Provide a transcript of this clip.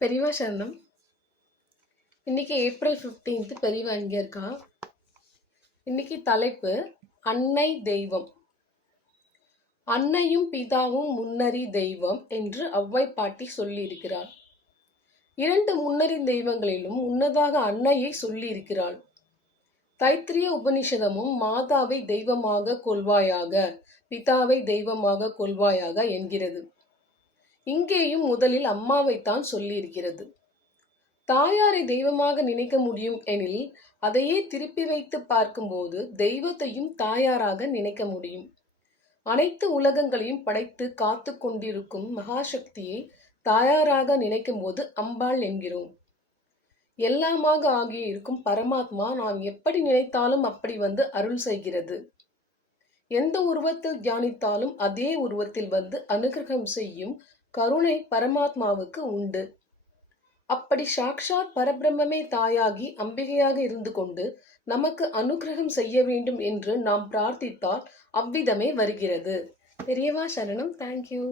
பெரியவா சரணம். இன்னைக்கு ஏப்ரல் 15th பெரியவா இங்கே இருக்கா. இன்னைக்கு தலைப்பு அன்னை தெய்வம். அன்னையும் பிதாவும் முன்னறி தெய்வம் என்று ஔவை பாட்டி சொல்லியிருக்கிறார். 2 முன்னறி தெய்வங்களிலும் முன்னதாக அன்னையை சொல்லியிருக்கிறாள். தைத்திரிய உபனிஷதமும் மாதாவை தெய்வமாக கொள்வாயாக, பிதாவை தெய்வமாக கொள்வாயாக என்கிறது. இங்கேயும் முதலில் அம்மாவைத்தான் சொல்லியிருக்கிறது. தாயாரை தெய்வமாக நினைக்க முடியும் எனில் அதையே திருப்பி வைத்து பார்க்கும்போது தெய்வத்தையும் தாயாராக நினைக்க முடியும். அனைத்து உலகங்களையும் படைத்து காத்து கொண்டிருக்கும் மகாசக்தியை தாயாராக நினைக்கும் போது அம்பாள் என்கிறோம். எல்லாமாக ஆகிய இருக்கும் பரமாத்மா நாம் எப்படி நினைத்தாலும் அப்படி வந்து அருள் செய்கிறது. எந்த உருவத்தில் தியானித்தாலும் அதே உருவத்தில் வந்து அனுகிரகம் செய்யும் கருணை பரமாத்மாவுக்கு உண்டு. அப்படி சாக்ஷாத் பரபிரம்மே தாயாகி அம்பிகையாக இருந்து கொண்டு நமக்கு அனுகிரகம் செய்ய வேண்டும் என்று நாம் பிரார்த்தித்தால் அவ்விதமே வருகிறது. பெரியவா சரணம். தேங்க்யூ.